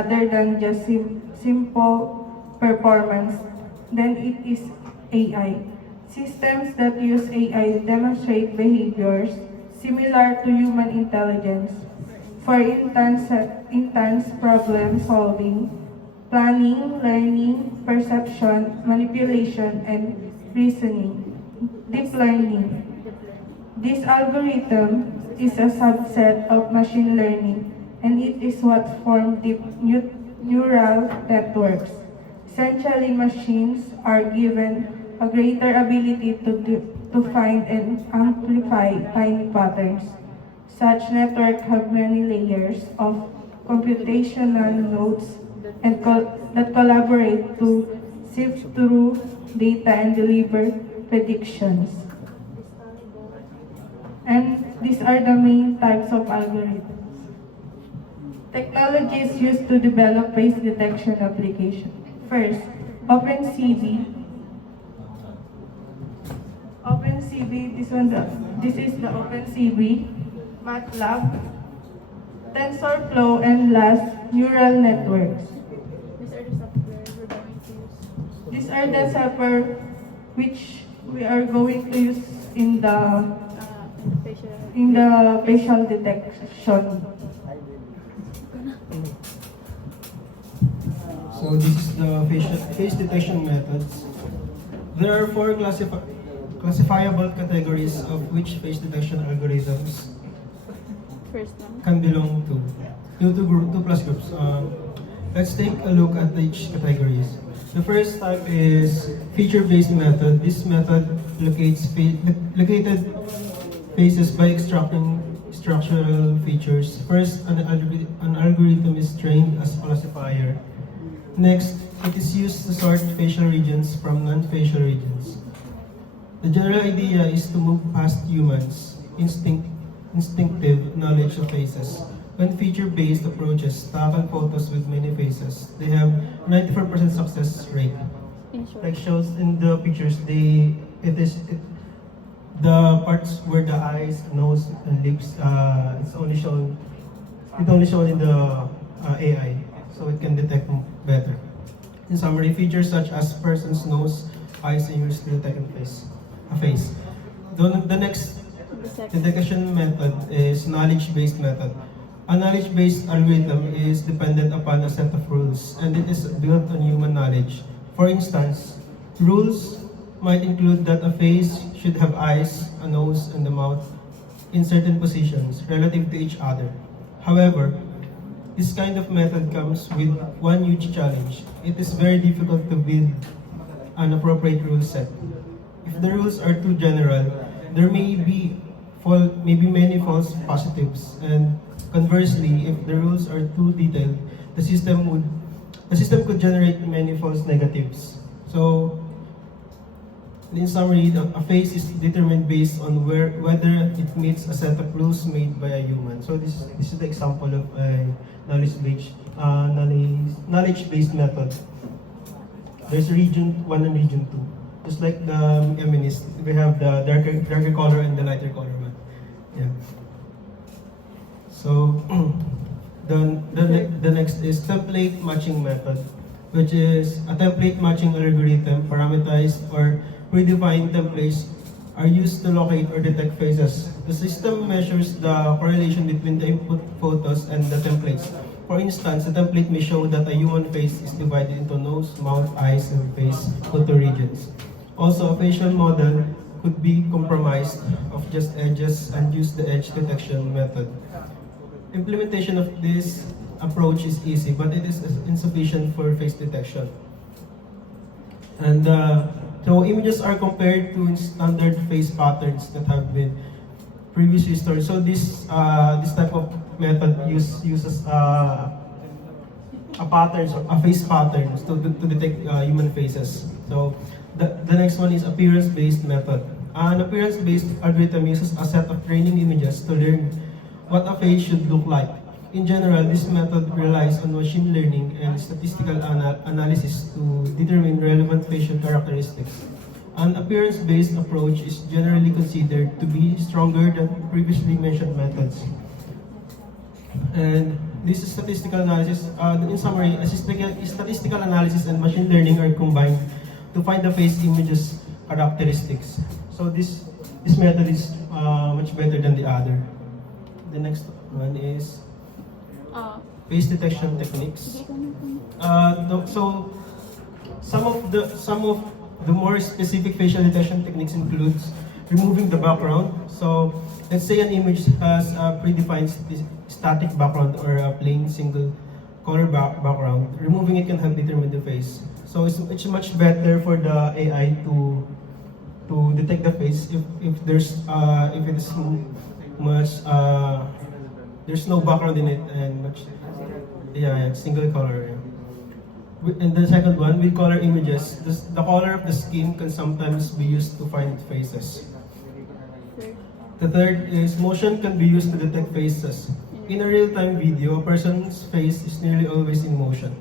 rather than just simple performance, then it is AI. Systems that use AI demonstrate behaviors similar to human intelligence. For instance problem solving, planning, learning, perception, manipulation, and reasoning. Deep learning. This algorithm is a subset of machine learning, and it is what forms deep neural networks. Essentially, machines are given a greater ability to find and amplify tiny patterns. Such networks have many layers of computational nodes that collaborate to sift through data and deliver predictions. And these are the main types of algorithms. Technologies used to develop face detection application. First, OpenCV. OpenCV, this is the OpenCV, MATLAB, TensorFlow, and last, neural networks. These are the software which we are going to use in the facial detection. So this is the face detection methods. There are four classifiable categories of which face detection algorithms can belong to. Two plus groups. Let's take a look at each categories. The first type is feature-based method. This method located faces by extracting structural features. First, an algorithm is trained as a classifier. Next, it is used to sort facial regions from non-facial regions. The general idea is to move past humans' instinctive knowledge of faces. When feature-based approaches tackle photos with many faces, they have 94% success rate. Like shows in the pictures, the parts where the eyes, nose, and lips, it's only shown in the AI, so it can detect better. In summary, features such as person's nose, eyes, and ears to detect a face. The next detection method is knowledge-based method. A knowledge-based algorithm is dependent upon a set of rules, and it is built on human knowledge. For instance, rules might include that a face should have eyes, a nose, and a mouth in certain positions relative to each other. However, this kind of method comes with one huge challenge. It is very difficult to build an appropriate rule set. If the rules are too general, there may be many false positives, and conversely, if the rules are too detailed, the system could generate many false negatives. So, in summary, a face is determined based on whether it meets a set of rules made by a human. So this is the example of a knowledge-based method. There's region 1 and region 2. Just like the MNIST, we have the darker color and the lighter color one. Yeah. So the next is template matching method, which is a template matching algorithm. Parameterized or predefined templates are used to locate or detect faces. The system measures the correlation between the input photos and the templates. For instance, a template may show that a human face is divided into nose, mouth, eyes, and face photo regions. Also, a facial model could be compromised of just edges and use the edge detection method. Implementation of this approach is easy, but it is insufficient for face detection. And so images are compared to standard face patterns that have been previously stored. So this type of method uses a face patterns to detect human faces. So the next one is appearance-based method. An appearance-based algorithm uses a set of training images to learn what a face should look like. In general, this method relies on machine learning and statistical analysis to determine relevant facial characteristics. An appearance-based approach is generally considered to be stronger than previously mentioned methods. And This is statistical analysis. In summary, statistical analysis and machine learning are combined to find the face images characteristics. So this method is much better than the other. The next one is face detection techniques. So some of the more specific facial detection techniques includes removing the background. So let's say an image has a predefined static background or a plain single color background. Removing it can help determine the face. So it's much better for the AI to detect the face if it is much there's no background in it and much single color. And the second one, with color images, the color of the skin can sometimes be used to find faces. The third is motion can be used to detect faces. In a real-time video, a person's face is nearly always in motion.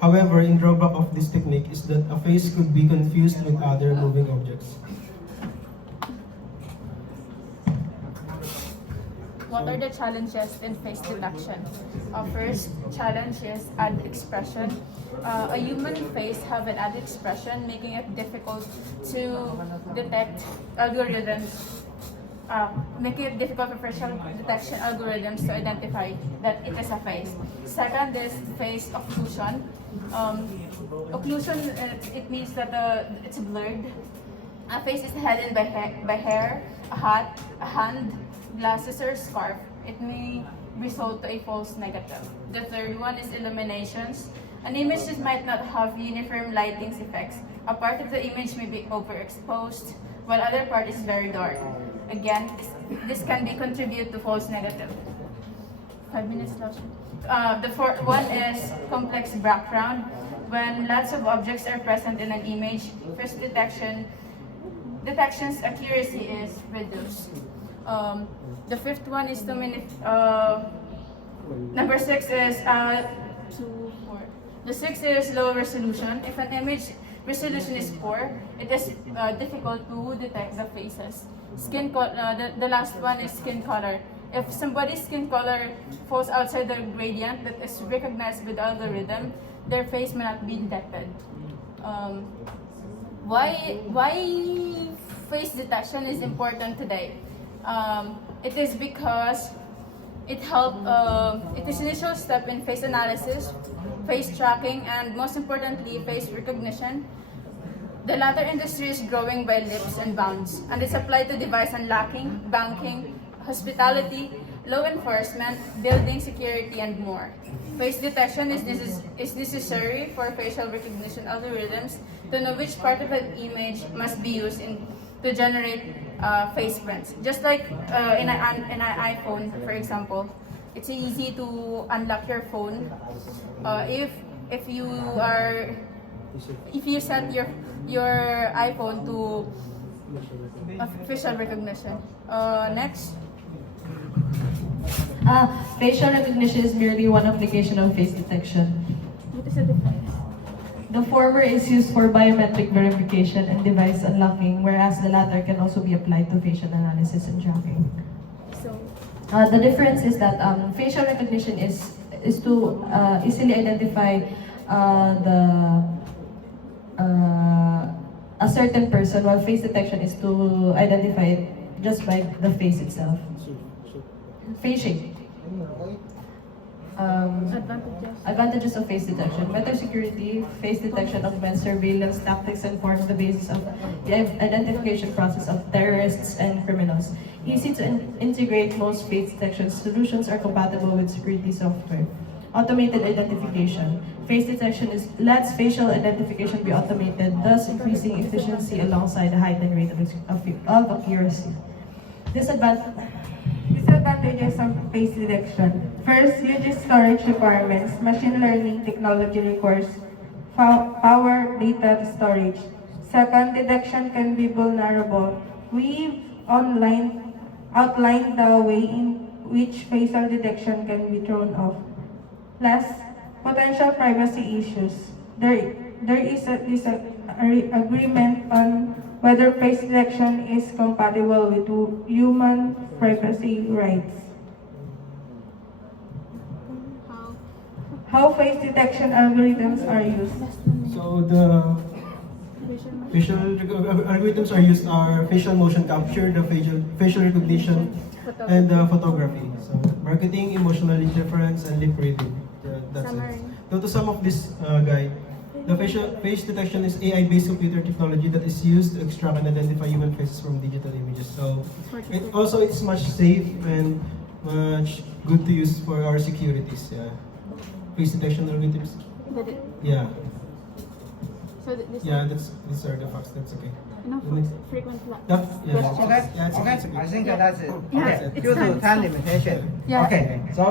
However, in drawback of this technique is that a face could be confused with other moving objects. What are the challenges in face detection? First challenge is add expression. A human face have an added expression, making it difficult to detect algorithms. Making it difficult for facial detection algorithms to identify that it is a face. Second is face occlusion. Occlusion, it means that it's blurred. A face is hidden by hair, a hat, a hand, glasses, or scarf. It may result to a false negative. The third one is illuminations. An image just might not have uniform lighting effects. A part of the image may be overexposed, while other part is very dark. Again, this can be contribute to false negative. 5 minutes left. The fourth one is complex background. When lots of objects are present in an image, first detection's accuracy is reduced. The fifth one is number 6 is 2, 4. The sixth is low resolution. If an image resolution is poor, it is difficult to detect the faces. The last one is skin color. If somebody's skin color falls outside the gradient that is recognized with the algorithm, their face may not be detected. Why face detection is important today? It is because it is initial step in face analysis, face tracking, and most importantly, face recognition. The latter industry is growing by leaps and bounds, and it's applied to device unlocking, banking, hospitality, law enforcement, building security, and more. Face detection is necessary for facial recognition algorithms to know which part of an image must be used to generate face prints. Just like in an iPhone, for example, it's easy to unlock your phone if you set your iPhone to facial recognition. Next. Facial recognition is merely one application of face detection. What is the difference? The former is used for biometric verification and device unlocking, whereas the latter can also be applied to facial analysis and tracking. So, The difference is that facial recognition is to easily identify a certain person, while face detection is to identify it just by the face itself. Face shape. Advantages of face detection. Better security. Face detection augments surveillance tactics and forms the basis of the identification process of terrorists and criminals. Easy to integrate, most face detection solutions are compatible with security software. Automated identification. Face detection lets facial identification be automated, thus increasing efficiency alongside a heightened rate of accuracy. Disadvantages of face detection. First, huge storage requirements. Machine learning technology requires power data storage. Second, detection can be vulnerable. We've outlined the way in which facial detection can be thrown off. Last, potential privacy issues. There is a disagreement on whether face detection is compatible with human privacy rights. how how face detection algorithms are used. So the facial algorithms are used are facial motion capture, the facial recognition, and photography. So marketing, emotional interference, and lip reading. That's Summary. it. So to sum up this guide, the face detection is AI-based computer technology that is used to extract and identify human faces from digital images. So it's much safe and much good to use for our securities. Yeah. Face detection algorithms. Yeah. So this Yeah, these are the facts. That's okay. enough The next- frequent Yeah. Okay, Yeah, it's okay, okay. I think that's it. Yeah, Okay, it's due to time. time limitation. Yeah. Okay, so